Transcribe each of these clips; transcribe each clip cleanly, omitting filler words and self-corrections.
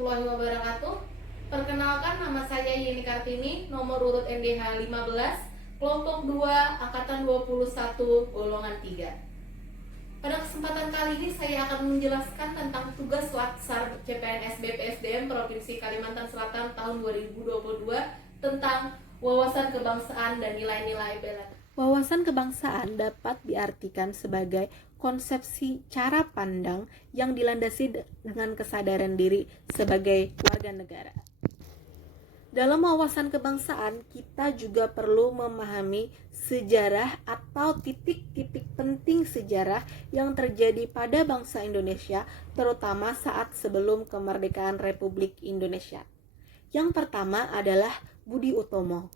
warahmatullahi wabarakatuh. Perkenalkan, nama saya Yeni Kartini, nomor urut NDH 15, kelompok 2, angkatan 21, golongan 3. Pada kesempatan kali ini saya akan menjelaskan tentang tugas Latsar CPNS BPSDM Provinsi Kalimantan Selatan tahun 2022 tentang wawasan kebangsaan dan nilai-nilai bela. Wawasan kebangsaan dapat diartikan sebagai konsepsi cara pandang yang dilandasi dengan kesadaran diri sebagai warga negara. Dalam wawasan kebangsaan, kita juga perlu memahami sejarah atau titik-titik penting sejarah yang terjadi pada bangsa Indonesia, terutama saat sebelum kemerdekaan Republik Indonesia. Yang pertama adalah Budi Utomo.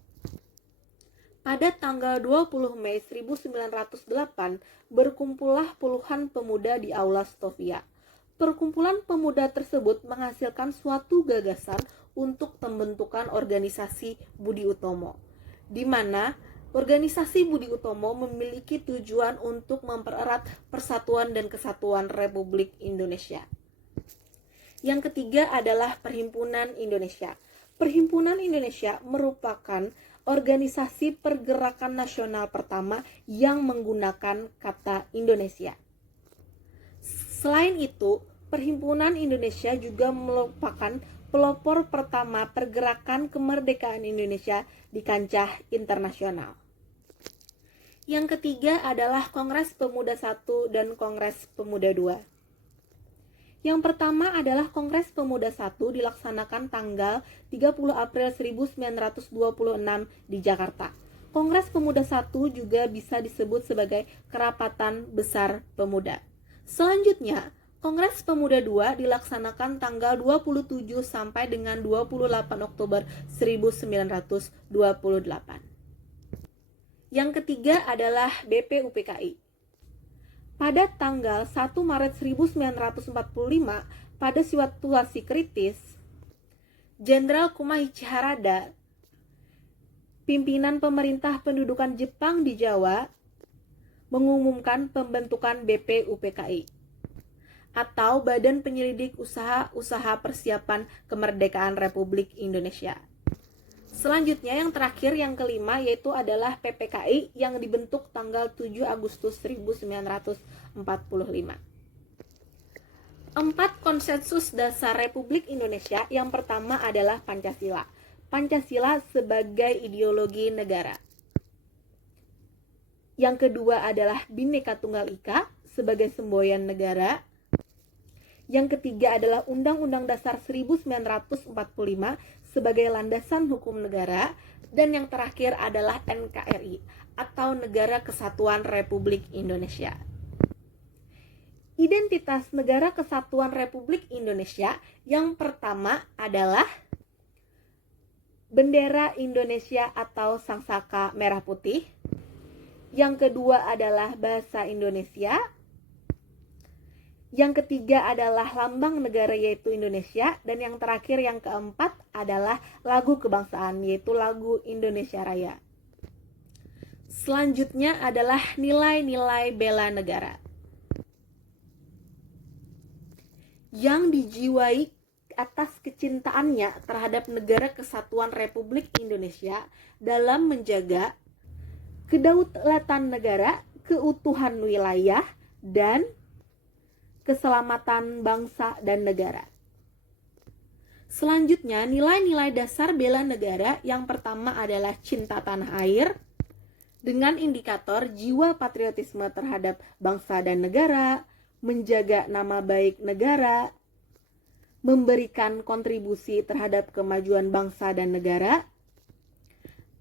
Pada tanggal 20 Mei 1908, berkumpullah puluhan pemuda di Aula Stovia. Perkumpulan pemuda tersebut menghasilkan suatu gagasan untuk pembentukan organisasi Budi Utomo, di mana organisasi Budi Utomo memiliki tujuan untuk mempererat persatuan dan kesatuan Republik Indonesia. Yang ketiga adalah Perhimpunan Indonesia. Perhimpunan Indonesia merupakan organisasi pergerakan nasional pertama yang menggunakan kata Indonesia. Selain itu, Perhimpunan Indonesia juga merupakan pelopor pertama pergerakan kemerdekaan Indonesia di kancah internasional. Yang ketiga adalah Kongres Pemuda I dan Kongres Pemuda II. Yang pertama adalah Kongres Pemuda I dilaksanakan tanggal 30 April 1926 di Jakarta. Kongres Pemuda I juga bisa disebut sebagai Kerapatan Besar Pemuda. Selanjutnya, Kongres Pemuda II dilaksanakan tanggal 27 sampai dengan 28 Oktober 1928. Yang ketiga adalah BPUPKI. Pada tanggal 1 Maret 1945, pada situasi kritis, Jenderal Kumahichi Harada, pimpinan pemerintah pendudukan Jepang di Jawa, mengumumkan pembentukan BPUPKI atau Badan Penyelidik Usaha Persiapan Kemerdekaan Republik Indonesia. Selanjutnya yang terakhir, yang kelima, yaitu adalah PPKI yang dibentuk tanggal 7 Agustus 1945. 4 konsensus dasar Republik Indonesia. Yang pertama adalah Pancasila. Pancasila sebagai ideologi negara. Yang kedua adalah Bhinneka Tunggal Ika sebagai semboyan negara. Yang ketiga adalah Undang-Undang Dasar 1945 sebagai landasan hukum negara, dan yang terakhir adalah NKRI atau Negara Kesatuan Republik Indonesia. Identitas Negara Kesatuan Republik Indonesia yang pertama adalah bendera Indonesia atau sangsaka merah putih. Yang kedua adalah bahasa Indonesia. Yang ketiga adalah lambang negara yaitu Indonesia, dan yang terakhir yang keempat adalah lagu kebangsaan yaitu lagu Indonesia Raya. Selanjutnya adalah nilai-nilai bela negara yang dijiwai atas kecintaannya terhadap Negara Kesatuan Republik Indonesia dalam menjaga kedaulatan negara, keutuhan wilayah, dan keselamatan bangsa dan negara. Selanjutnya, nilai-nilai dasar bela negara yang pertama adalah cinta tanah air dengan indikator jiwa patriotisme terhadap bangsa dan negara, menjaga nama baik negara, memberikan kontribusi terhadap kemajuan bangsa dan negara,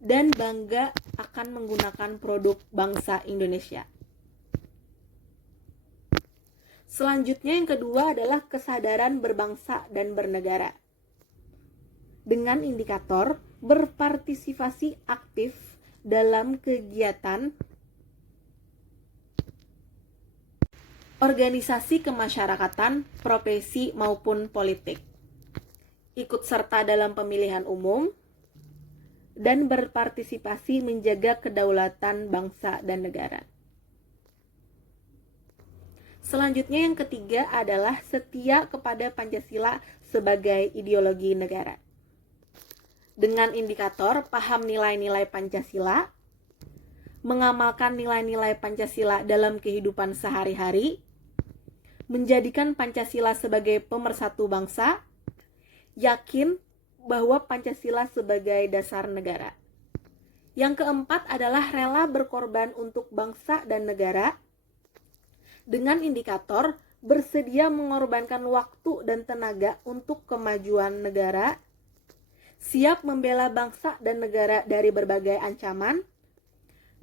dan bangga akan menggunakan produk bangsa Indonesia. Selanjutnya yang kedua adalah kesadaran berbangsa dan bernegara dengan indikator berpartisipasi aktif dalam kegiatan organisasi kemasyarakatan, profesi maupun politik, ikut serta dalam pemilihan umum, dan berpartisipasi menjaga kedaulatan bangsa dan negara. Selanjutnya yang ketiga adalah setia kepada Pancasila sebagai ideologi negara. Dengan indikator paham nilai-nilai Pancasila, mengamalkan nilai-nilai Pancasila dalam kehidupan sehari-hari, menjadikan Pancasila sebagai pemersatu bangsa, yakin bahwa Pancasila sebagai dasar negara. Yang keempat adalah rela berkorban untuk bangsa dan negara, dengan indikator bersedia mengorbankan waktu dan tenaga untuk kemajuan negara, siap membela bangsa dan negara dari berbagai ancaman,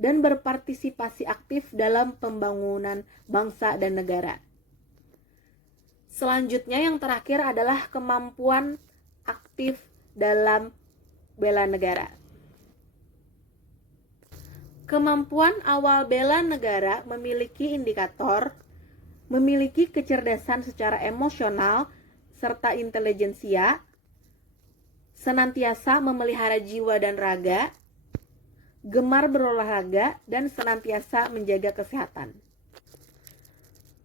dan berpartisipasi aktif dalam pembangunan bangsa dan negara. Selanjutnya yang terakhir adalah kemampuan aktif dalam bela negara. Kemampuan awal bela negara memiliki indikator, memiliki kecerdasan secara emosional serta intelijensia, senantiasa memelihara jiwa dan raga, gemar berolahraga, dan senantiasa menjaga kesehatan.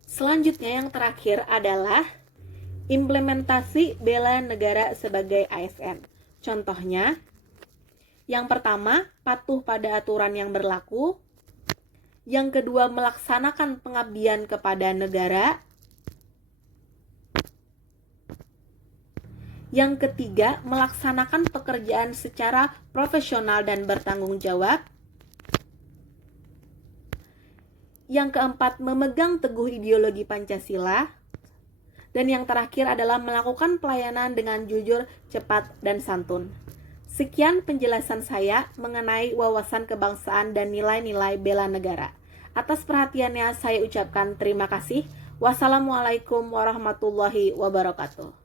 Selanjutnya yang terakhir adalah implementasi bela negara sebagai ASN. Contohnya, yang pertama, patuh pada aturan yang berlaku. Yang kedua, melaksanakan pengabdian kepada negara. Yang ketiga, melaksanakan pekerjaan secara profesional dan bertanggung jawab. Yang keempat, memegang teguh ideologi Pancasila. Dan yang terakhir adalah melakukan pelayanan dengan jujur, cepat, dan santun. Sekian penjelasan saya mengenai wawasan kebangsaan dan nilai-nilai bela negara. Atas perhatiannya saya ucapkan terima kasih. Wassalamualaikum warahmatullahi wabarakatuh.